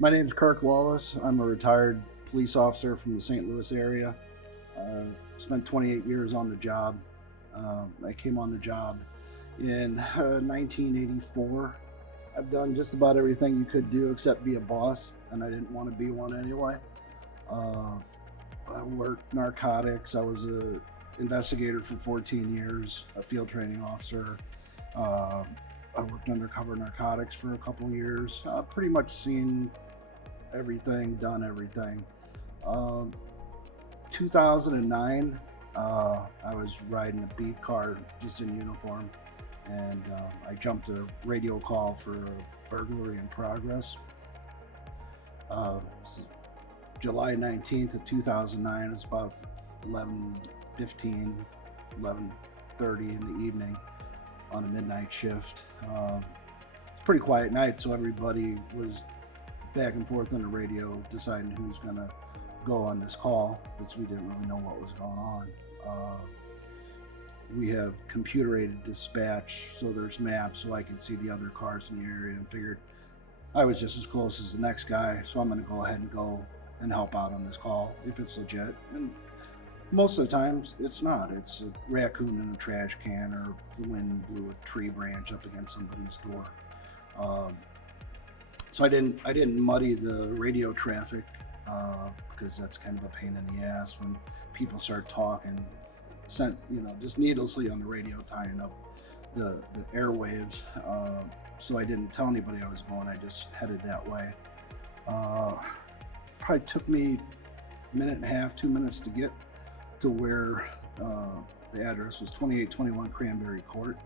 My name's Kirk Lawless. I'm a retired police officer from the St. Louis area. Spent 28 years on the job. I came on the job in 1984. I've done just about everything you could do except be a boss, and I didn't want to be one anyway. I worked narcotics. I was a investigator for 14 years, a field training officer. I worked undercover narcotics for a couple years. Pretty much seen everything, done everything. 2009, I was riding a beat car just in uniform, and I jumped a radio call for a burglary in progress. July 19th of 2009, it's about 11:15, 11:30 in the evening on a midnight shift. It's a pretty quiet night, so everybody was back and forth on the radio deciding who's going to go on this call, because we didn't really know what was going on. We have computer-aided dispatch, so there's maps so I can see the other cars in the area, and figured I was just as close as the next guy, so I'm going to go ahead and go and help out on this call if it's legit. And most of the times it's not. It's a raccoon in a trash can, or the wind blew a tree branch up against somebody's door. So I didn't muddy the radio traffic, because that's kind of a pain in the ass when people start talking, just needlessly on the radio, tying up the airwaves. So I didn't tell anybody I was going. I just headed that way. Probably took me a minute and a half, 2 minutes to get to where the address was 2821 Cranberry Court.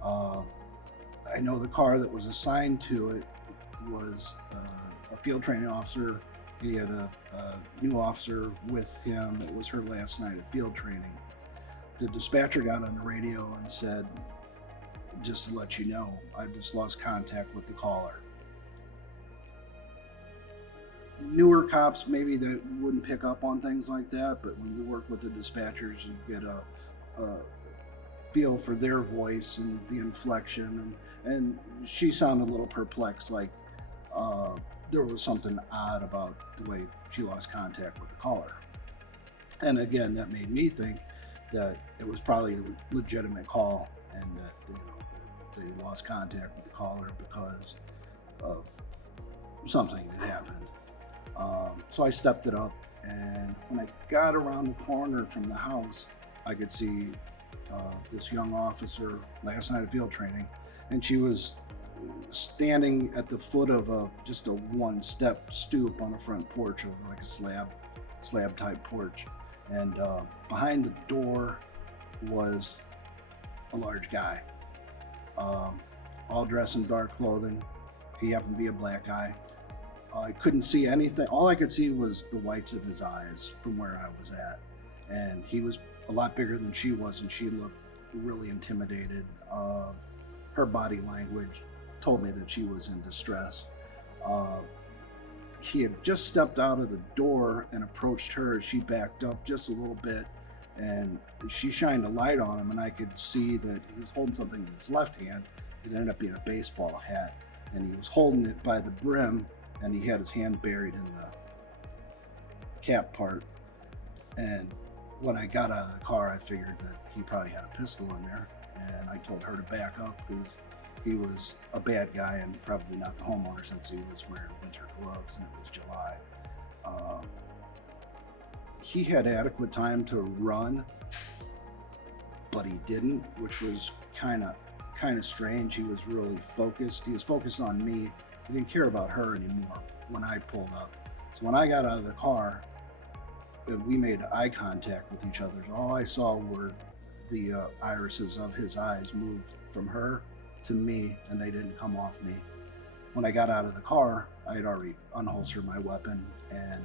I know the car that was assigned to it was a field training officer. He had a new officer with him. It was her last night of field training. The dispatcher got on the radio and said, "Just to let you know, I just lost contact with the caller." Newer cops, maybe they wouldn't pick up on things like that, but when you work with the dispatchers, you get a feel for their voice and the inflection, and she sounded a little perplexed, like there was something odd about the way she lost contact with the caller. And again, that made me think that it was probably a legitimate call, and that they lost contact with the caller because of something that happened. So I stepped it up, and when I got around the corner from the house, I could see this young officer, last night of field training, and she was standing at the foot of just a one-step stoop on the front porch of like a slab type porch, and behind the door was a large guy, all dressed in dark clothing. He happened to be a black guy. I couldn't see anything. All I could see was the whites of his eyes from where I was at, and he was a lot bigger than she was, and she looked really intimidated. Her body language told me that she was in distress. He had just stepped out of the door and approached her. She backed up just a little bit, and she shined a light on him, and I could see that he was holding something in his left hand. It ended up being a baseball hat, and he was holding it by the brim, and he had his hand buried in the cap part. And when I got out of the car, I figured that he probably had a pistol in there, and I told her to back up, because he was a bad guy and probably not the homeowner, since he was wearing winter gloves and it was July. He had adequate time to run, but he didn't, which was kind of strange. He was really focused. He was focused on me. He didn't care about her anymore when I pulled up. So when I got out of the car, we made eye contact with each other. All I saw were the irises of his eyes move from her to me, and they didn't come off me. When I got out of the car, I had already unholstered my weapon and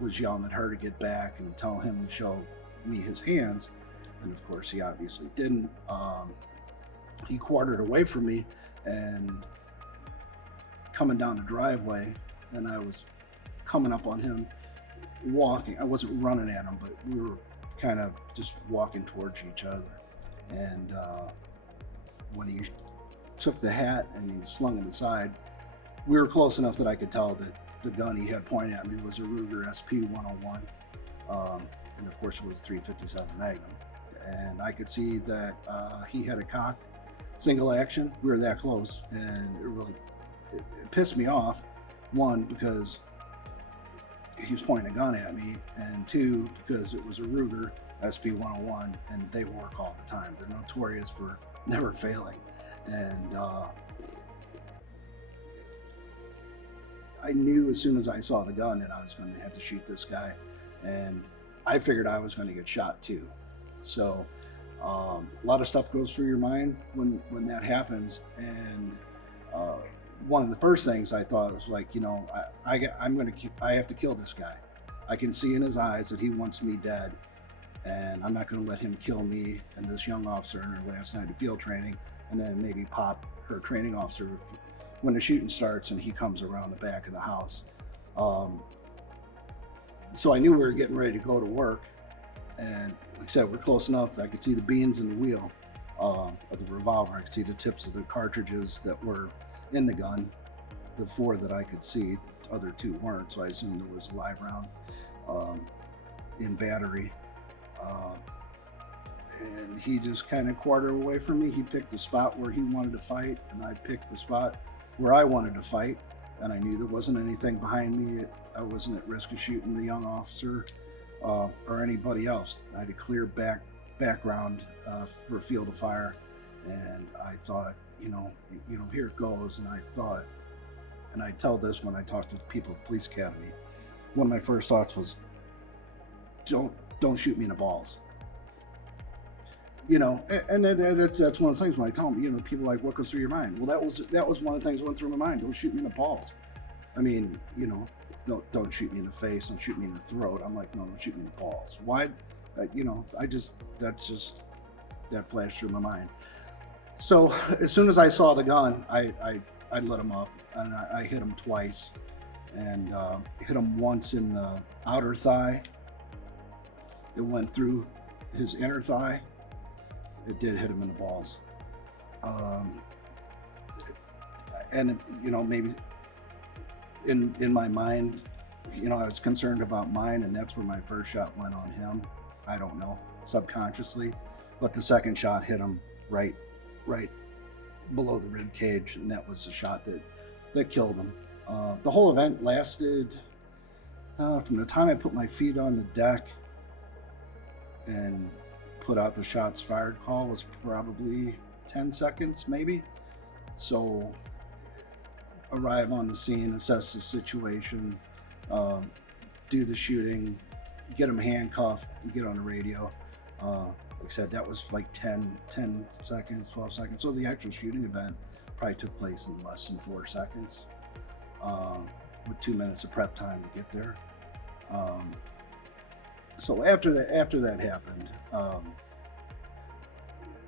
was yelling at her to get back and tell him to show me his hands. And of course, he obviously didn't. He quartered away from me and coming down the driveway, and I was coming up on him, walking. I wasn't running at him, but we were kind of just walking towards each other. And when he took the hat and he slung it aside, we were close enough that I could tell that the gun he had pointed at me was a Ruger SP-101, and of course it was a 357 Magnum. And I could see that he had a cocked single action. We were that close, and it pissed me off. One, because he was pointing a gun at me, and two, because it was a Ruger SP-101, and they work all the time. They're notorious for never failing. And I knew as soon as I saw the gun that I was going to have to shoot this guy, and I figured I was going to get shot too. So a lot of stuff goes through your mind when that happens, and one of the first things I thought was like, I have to kill this guy. I can see in his eyes that he wants me dead, and I'm not going to let him kill me and this young officer in her last night of field training, and then maybe pop her training officer when the shooting starts and he comes around the back of the house. So I knew we were getting ready to go to work, and like I said, we're close enough. I could see the beans in the wheel of the revolver. I could see the tips of the cartridges that were in the gun, the 4 that I could see. The other 2 weren't, so I assumed there was a live round in battery. And he just kind of quartered away from me. He picked the spot where he wanted to fight, and I picked the spot where I wanted to fight, and I knew there wasn't anything behind me. I wasn't at risk of shooting the young officer or anybody else. I had a clear background for field of fire, and I thought, here it goes. And I thought, and I tell this when I talk to people at the police academy, one of my first thoughts was, don't shoot me in the balls. And that's one of the things when I tell them, people are like, what goes through your mind? Well, that was one of the things that went through my mind. Don't shoot me in the balls. I mean, don't shoot me in the face, don't shoot me in the throat. I'm like, no, don't shoot me in the balls. Why? That flashed through my mind. So as soon as I saw the gun, I lit him up, and I hit him twice, and hit him once in the outer thigh. It went through his inner thigh. It did hit him in the balls. And maybe in my mind, I was concerned about mine, and that's where my first shot went on him. I don't know, subconsciously, but the second shot hit him right below the rib cage, and that was the shot that killed him. The whole event lasted from the time I put my feet on the deck and put out the shots fired call was probably 10 seconds, maybe. So arrive on the scene, assess the situation, do the shooting, get him handcuffed, and get on the radio. Like I said, that was like 10 seconds, 12 seconds. So the actual shooting event probably took place in less than 4 seconds, with 2 minutes of prep time to get there. So after that happened,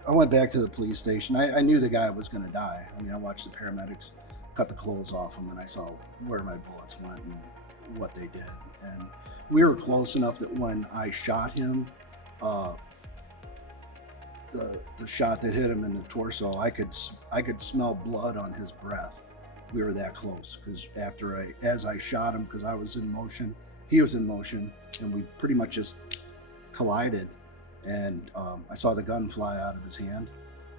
I went back to the police station. I knew the guy was going to die. I mean, I watched the paramedics cut the clothes off him, and I saw where my bullets went and what they did. And we were close enough that when I shot him, the shot that hit him in the torso, I could smell blood on his breath. We were that close, because as I shot him, because I was in motion, he was in motion, and we pretty much just collided. And I saw the gun fly out of his hand,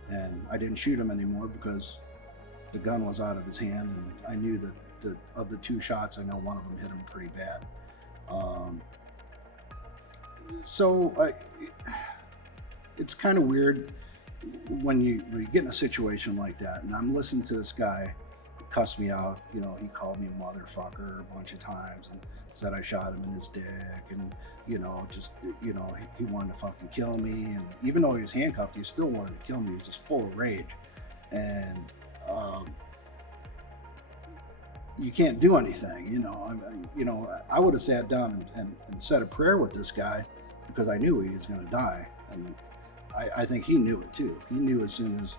and I didn't shoot him anymore because the gun was out of his hand, and I knew that of the 2 shots, I know one of them hit him pretty bad. It's kind of weird when you get in a situation like that, and I'm listening to this guy cuss me out. He called me a motherfucker a bunch of times and said I shot him in his dick, and he wanted to fucking kill me. And even though he was handcuffed, he still wanted to kill me. He was just full of rage, and you can't do anything. I would have sat down and said a prayer with this guy, because I knew he was going to die, and I think he knew it too. He knew as soon as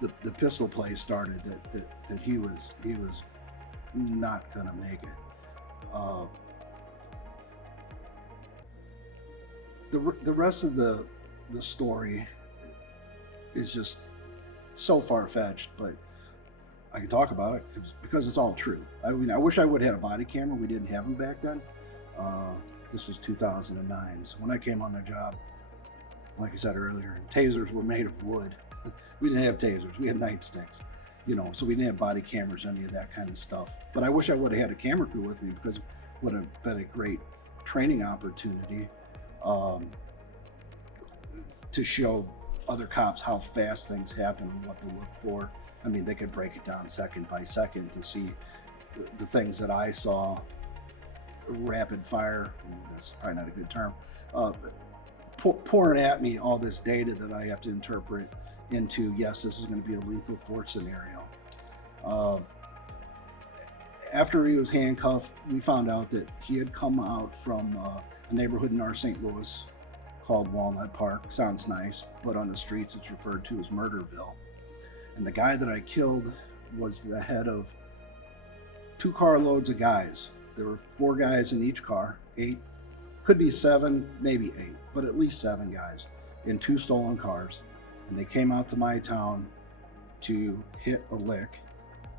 the pistol play started that he was not going to make it. The rest of the story is just so far-fetched, but I can talk about it because it's all true. I mean, I wish I would have had a body camera. We didn't have them back then. This was 2009. So when I came on the job, like I said earlier, tasers were made of wood. We didn't have tasers. We had nightsticks, so we didn't have body cameras, any of that kind of stuff. But I wish I would have had a camera crew with me because it would have been a great training opportunity to show other cops how fast things happen and what to look for. I mean, they could break it down second by second to see the things that I saw, rapid fire, that's probably not a good term, pouring at me all this data that I have to interpret into, yes, this is going to be a lethal force scenario. After he was handcuffed, we found out that he had come out from a neighborhood in North St. Louis called Walnut Park. Sounds nice, but on the streets it's referred to as Murderville. And the guy that I killed was the head of 2 carloads of guys. There were 4 guys in each car, 8, could be 7, maybe 8, but at least 7 guys in 2 stolen cars. And they came out to my town to hit a lick.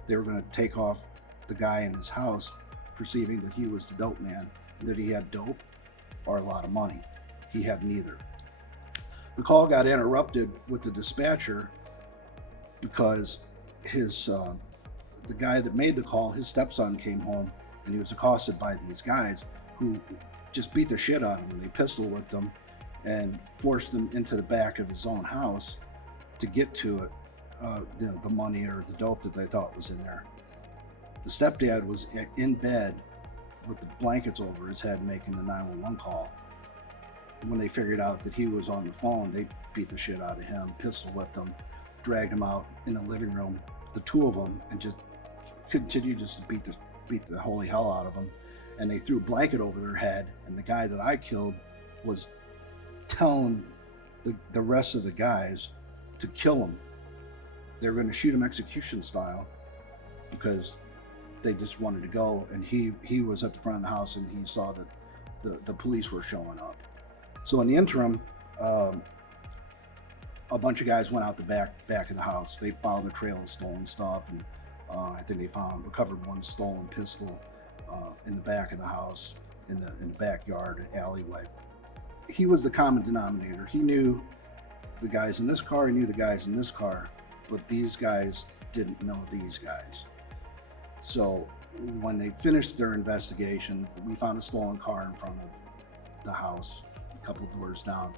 They were going to take off the guy in his house, perceiving that he was the dope man, and that he had dope or a lot of money. He had neither. The call got interrupted with the dispatcher because the guy that made the call, his stepson came home and he was accosted by these guys who just beat the shit out of him. They pistol whipped him and forced him into the back of his own house to get to it, the money or the dope that they thought was in there. The stepdad was in bed with the blankets over his head making the 911 call. When they figured out that he was on the phone, they beat the shit out of him, pistol whipped him, dragged him out in the living room, the 2 of them, and just continued to beat the holy hell out of them. And they threw a blanket over their head, and the guy that I killed was telling the rest of the guys to kill him. They were going to shoot him execution style because they just wanted to go. And he was at the front of the house and he saw that the police were showing up. So in the interim, a bunch of guys went out the back of the house. They followed a trail of stolen stuff, and I think they recovered 1 stolen pistol in the back of the house, in the backyard alleyway. He was the common denominator. He knew the guys in this car, he knew the guys in this car, but these guys didn't know these guys. So when they finished their investigation, we found a stolen car in front of the house, a couple doors down,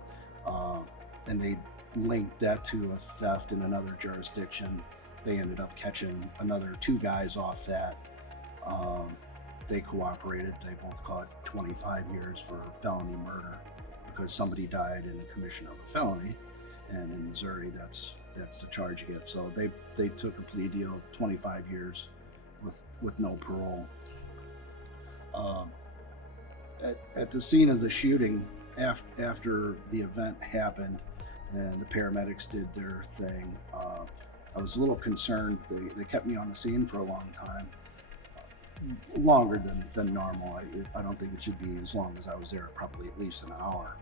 and they linked that to a theft in another jurisdiction. They ended up catching another 2 guys off that. They cooperated. They both caught 25 years for felony murder because somebody died in the commission of a felony, and in Missouri that's the charge you get. So they took a plea deal, 25 years with no parole. At the scene of the shooting, after the event happened and the paramedics did their thing, I was a little concerned. They kept me on the scene for a long time, longer than normal. I don't think it should be as long as I was there, probably at least an hour.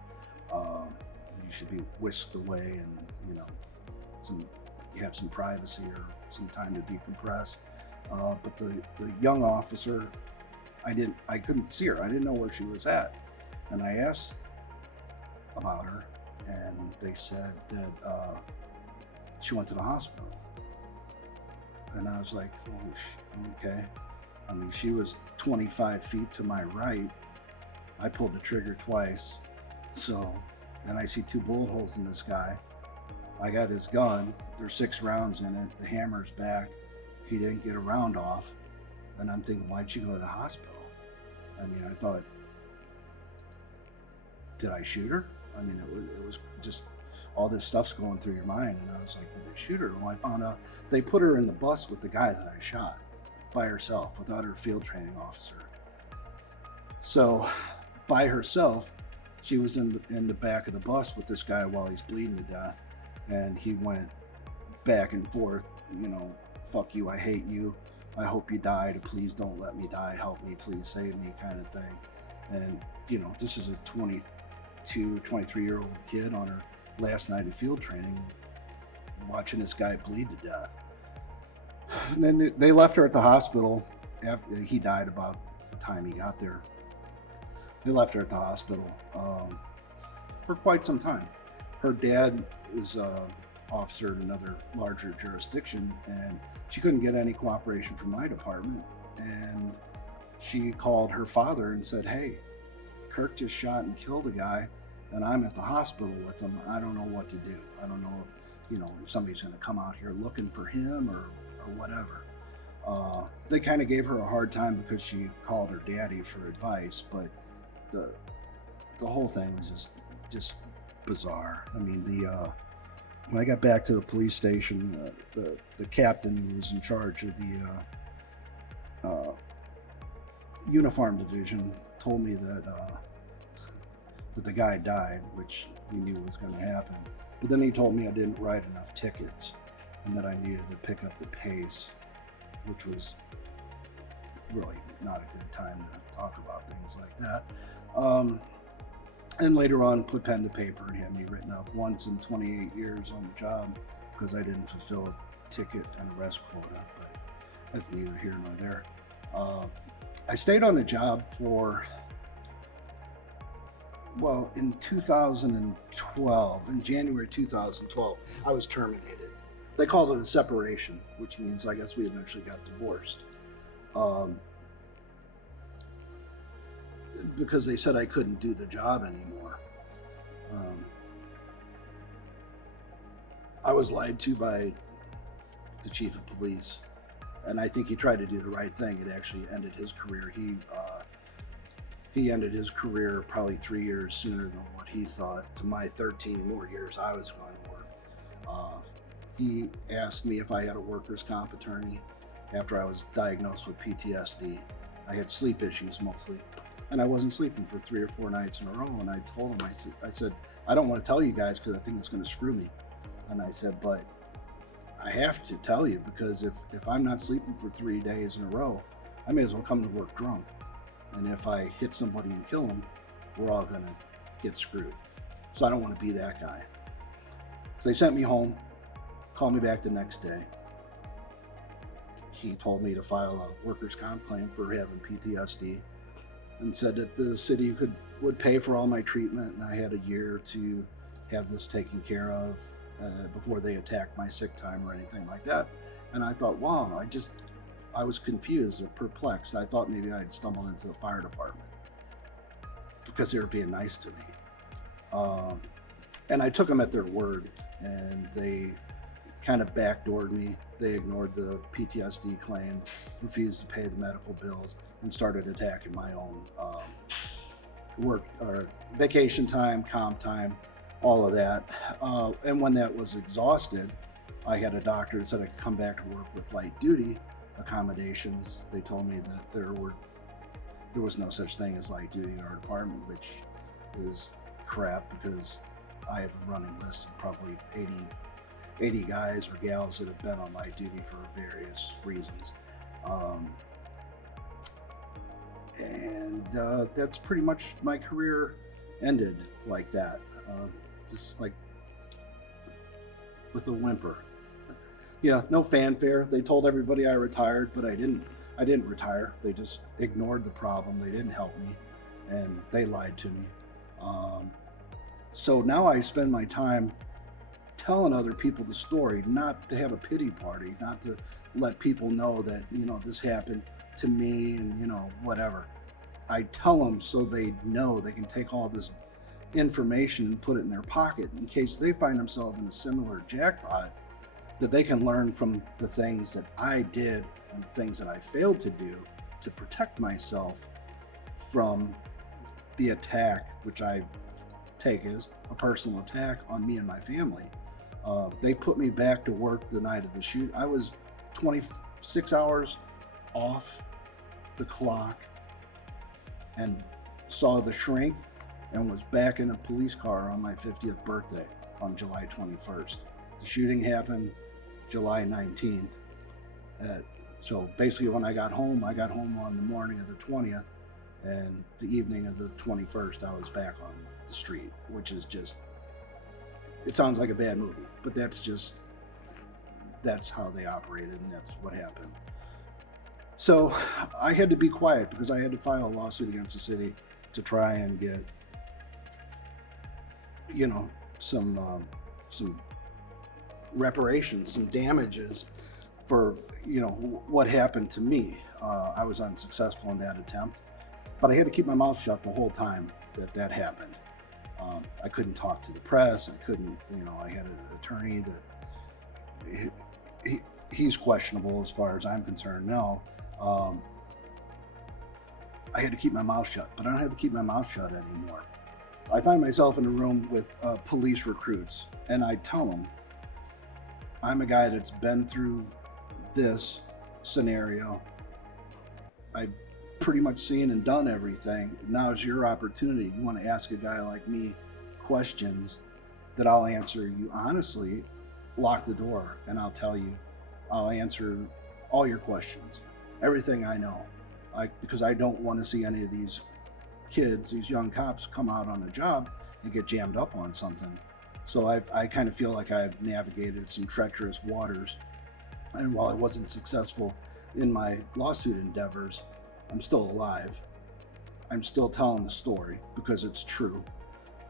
You should be whisked away and, you have some privacy or some time to decompress. But the young officer, I couldn't see her. I didn't know where she was at. And I asked about her, and they said that she went to the hospital. And I was like, oh, okay. I mean, she was 25 feet to my right. I pulled the trigger twice. And I see 2 bullet holes in this guy. I got his gun. There's 6 rounds in it. The hammer's back. He didn't get a round off. And I'm thinking, why'd she go to the hospital? I mean, I thought, did I shoot her? I mean, it was just all this stuff's going through your mind. And I was like, did I shoot her? Well, I found out they put her in the bus with the guy that I shot by herself without her field training officer. So by herself, she was in the back of the bus with this guy while he's bleeding to death. And he went back and forth, fuck you, I hate you, I hope you die, please don't let me die, help me, please save me, kind of thing. And, this is a 22, 23-year-old kid on her last night of field training, watching this guy bleed to death. And then they left her at the hospital. After he died, about the time he got there, they left her at the hospital for quite some time. Her dad is officer in another larger jurisdiction, and she couldn't get any cooperation from my department. And she called her father and said, "Hey, Kirk just shot and killed a guy, and I'm at the hospital with him. I don't know what to do. I don't know if somebody's going to come out here looking for him or whatever." They kind of gave her a hard time because she called her daddy for advice, but the whole thing was just bizarre. I mean, when I got back to the police station, the captain who was in charge of the uniform division told me that the guy died, which we knew was going to happen. But then he told me I didn't write enough tickets and that I needed to pick up the pace, which was really not a good time to talk about things like that. And later on, put pen to paper and had me written up once in 28 years on the job because I didn't fulfill a ticket and arrest quota, but that's neither here nor there. I stayed on the job for, well, in 2012, in January 2012, I was terminated. They called it a separation, which means I guess we eventually got divorced. Because they said I couldn't do the job anymore. I was lied to by the chief of police, and I think he tried to do the right thing. It actually ended his career. He ended his career probably 3 years sooner than what he thought. To my 13 more years I was going to work. He asked me if I had a workers' comp attorney after I was diagnosed with PTSD. I had sleep issues mostly, and I wasn't sleeping for 3 or 4 nights in a row. And I told him, I said, "I don't want to tell you guys because I think it's going to screw me." And I said, "But I have to tell you because if I'm not sleeping for 3 days in a row, I may as well come to work drunk. And if I hit somebody and kill them, we're all going to get screwed. So I don't want to be that guy." So they sent me home, called me back the next day. He told me to file a workers' comp claim for having PTSD and said that the city would pay for all my treatment, and I had a year to have this taken care of before they attacked my sick time or anything like that. And I thought, wow, I was confused or perplexed. I thought maybe I'd stumbled into the fire department because they were being nice to me. And I took them at their word, and they kind of backdoored me. They ignored the PTSD claim, refused to pay the medical bills, and started attacking my own work or vacation time, comp time, all of that. And when that was exhausted, I had a doctor that said I could come back to work with light duty accommodations. They told me that there was no such thing as light duty in our department, which is crap because I have a running list of probably 80 guys or gals that have been on light duty for various reasons. And that's pretty much my career ended like that. Just like with a whimper. Yeah, no fanfare. They told everybody I retired, but I didn't retire. They just ignored the problem. They didn't help me, and they lied to me. So now I spend my time telling other people the story, not to have a pity party, not to let people know that, this happened to me and, whatever. I tell them so they know they can take all this information and put it in their pocket in case they find themselves in a similar jackpot, that they can learn from the things that I did and things that I failed to do to protect myself from the attack, which I take as a personal attack on me and my family. They put me back to work the night of the shoot. I was 26 hours off the clock and saw the shrink and was back in a police car on my 50th birthday on July 21st. The shooting happened July 19th. So basically when I got home on the morning of the 20th, and the evening of the 21st, I was back on the street, which is just, it sounds like a bad movie, but that's just that's how they operated, and that's what happened. So I had to be quiet because I had to file a lawsuit against the city to try and get, you know, some reparations, some damages for, you know, what happened to me. I was unsuccessful in that attempt, but I had to keep my mouth shut the whole time that happened. I couldn't talk to the press. I couldn't, you know, I had an attorney that he's questionable as far as I'm concerned now. I had to keep my mouth shut, but I don't have to keep my mouth shut anymore. I find myself in a room with police recruits, and I tell them, I'm a guy that's been through this scenario. I've pretty much seen and done everything. Now is your opportunity. You want to ask a guy like me questions that I'll answer you honestly, lock the door, and I'll tell you, I'll answer all your questions, everything I know. Because I don't want to see any of these kids, these young cops, come out on a job and get jammed up on something. So I kind of feel like I've navigated some treacherous waters. And while I wasn't successful in my lawsuit endeavors, I'm still alive. I'm still telling the story because it's true.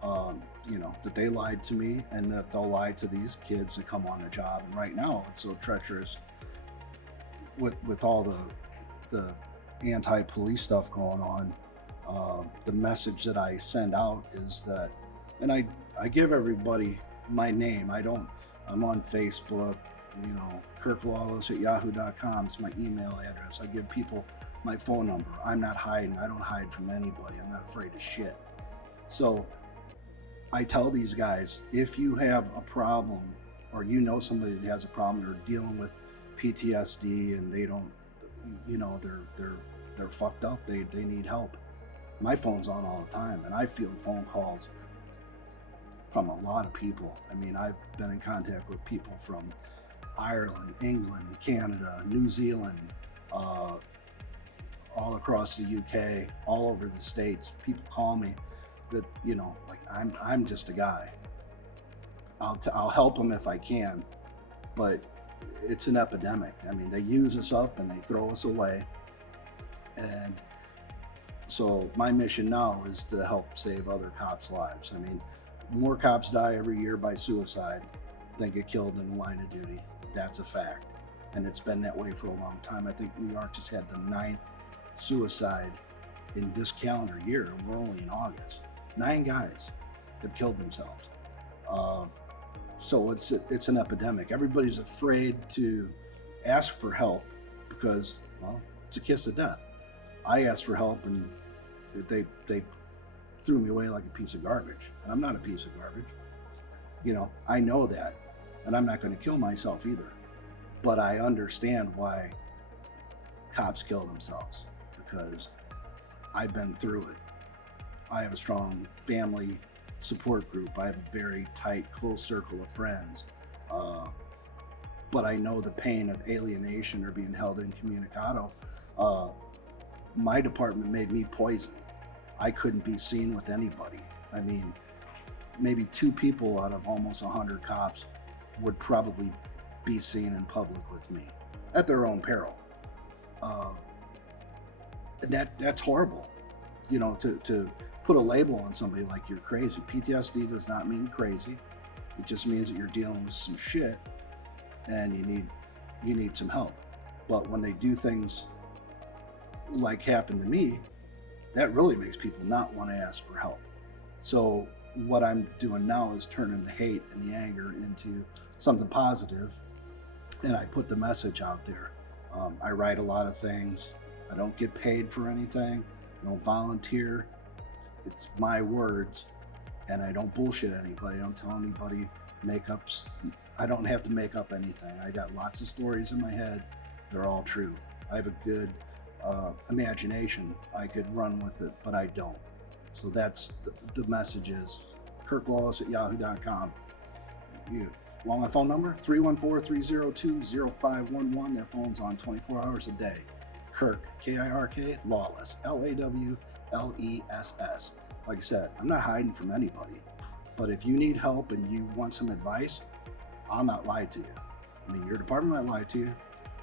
You know, that they lied to me and that they'll lie to these kids that come on a job. And right now it's so treacherous with all the anti-police stuff going on. The message that I send out is that, and I give everybody my name. I'm on Facebook, you know, Kirk Lawless at yahoo.com is my email address. I give people my phone number. I'm not hiding. I don't hide from anybody. I'm not afraid of shit. So I tell these guys, if you have a problem or you know somebody that has a problem or dealing with PTSD and they don't, you know, they're fucked up, they need help. My phone's on all the time, and I field phone calls from a lot of people. I mean, I've been in contact with people from Ireland, England, Canada, New Zealand, all across the UK, all over the States. People call me that, you know, like I'm just a guy. I'll help them if I can, but it's an epidemic. I mean, they use us up and they throw us away. And so my mission now is to help save other cops' lives. I mean, more cops die every year by suicide than get killed in the line of duty. That's a fact. And it's been that way for a long time. I think New York just had the 9th suicide in this calendar year, and we're only in August. 9 guys have killed themselves. So it's an epidemic. Everybody's afraid to ask for help because, well, it's a kiss of death. I asked for help and they threw me away like a piece of garbage. And I'm not a piece of garbage. You know, I know that. And I'm not going to kill myself either. But I understand why cops kill themselves because I've been through it. I have a strong family support group. I have a very tight, close circle of friends. But I know the pain of alienation or being held incommunicado. My department made me poison. I couldn't be seen with anybody. I mean, maybe 2 people out of almost 100 cops would probably be seen in public with me at their own peril. And that's horrible. You know, to put a label on somebody like you're crazy. PTSD does not mean crazy. It just means that you're dealing with some shit and you need some help. But when they do things like happened to me, that really makes people not want to ask for help. So what I'm doing now is turning the hate and the anger into something positive, and I put the message out there. I write a lot of things. I don't get paid for anything. I don't volunteer. It's my words, and I don't bullshit anybody. I don't tell anybody make-ups. I don't have to make up anything. I got lots of stories in my head. They're all true. I have a good imagination. I could run with it, but I don't. So that's the message is Kirk Lawless at yahoo.com. You want my phone number? 314-302-0511. That phone's on 24 hours a day. Kirk, K-I-R-K, Lawless, L-A-W-L-E-S-S. Like I said, I'm not hiding from anybody. But if you need help and you want some advice, I'll not lie to you. I mean, your department might lie to you,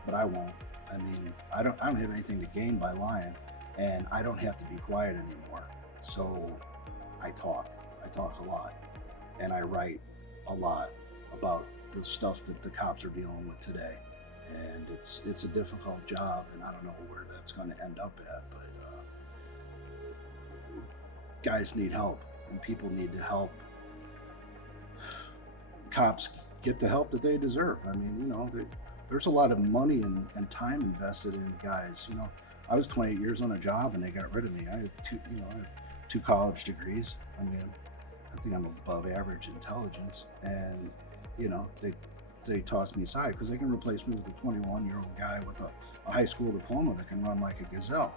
but I won't. I mean, I don't have anything to gain by lying, and I don't have to be quiet anymore. So I talk a lot, and I write a lot about the stuff that the cops are dealing with today. And it's a difficult job, and I don't know where that's going to end up at, but guys need help, and people need to help cops get the help that they deserve. I mean, there's a lot of money and time invested in guys. I was 28 years on a job, and they got rid of me. I have two college degrees. I mean, I think I'm above average intelligence, and they tossed me aside because they can replace me with a 21-year-old guy with a high school diploma that can run like a gazelle.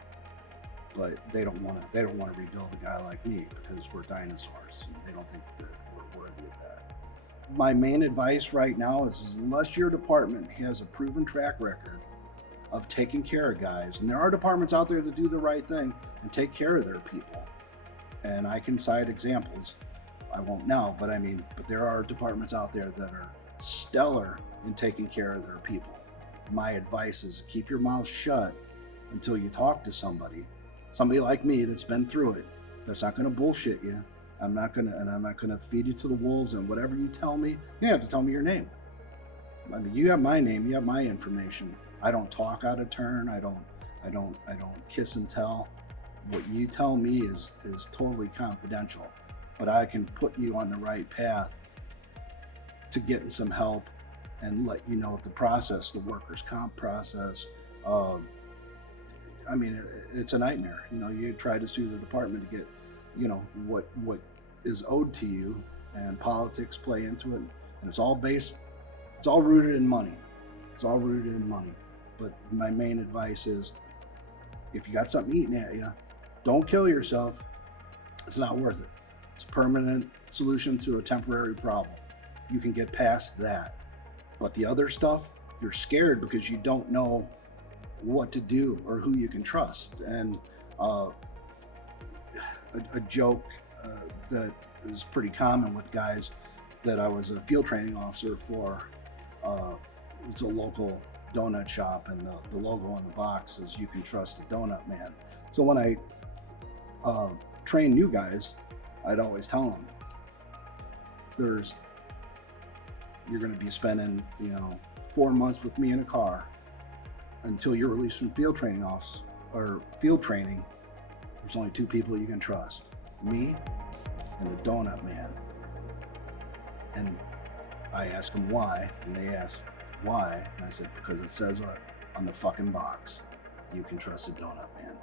But they don't want to rebuild a guy like me because we're dinosaurs, and they don't think that we're worthy of that. My main advice right now is, unless your department has a proven track record of taking care of guys, and there are departments out there that do the right thing and take care of their people, and I can cite examples. I won't now, but there are departments out there that are stellar in taking care of their people. My advice is keep your mouth shut until you talk to somebody like me that's been through it, that's not going to bullshit you. I'm not going to feed you to the wolves, and whatever you tell me, you have to tell me your name. I mean, you have my name, you have my information. I don't talk out of turn. I don't kiss and tell. What you tell me is totally confidential, but I can put you on the right path to getting some help and let you know the process, the workers' comp process. I mean, it's a nightmare. You try to sue the department to get, what is owed to you, and politics play into it, and it's all rooted in money. It's all rooted in money. But my main advice is, if you got something eating at you, don't kill yourself. It's not worth it. It's a permanent solution to a temporary problem. You can get past that. But the other stuff, you're scared because you don't know what to do or who you can trust. And a joke that is pretty common with guys that I was a field training officer for, it's a local donut shop, and the logo on the box is "You Can Trust the Donut Man." So when I train new guys, I'd always tell them, you're going to be spending 4 months with me in a car until you're released from field training office or field training. There's only two people you can trust: me and the Donut Man. And I asked them why, and they asked why, and I said, because it says on the fucking box, "You can trust the Donut Man."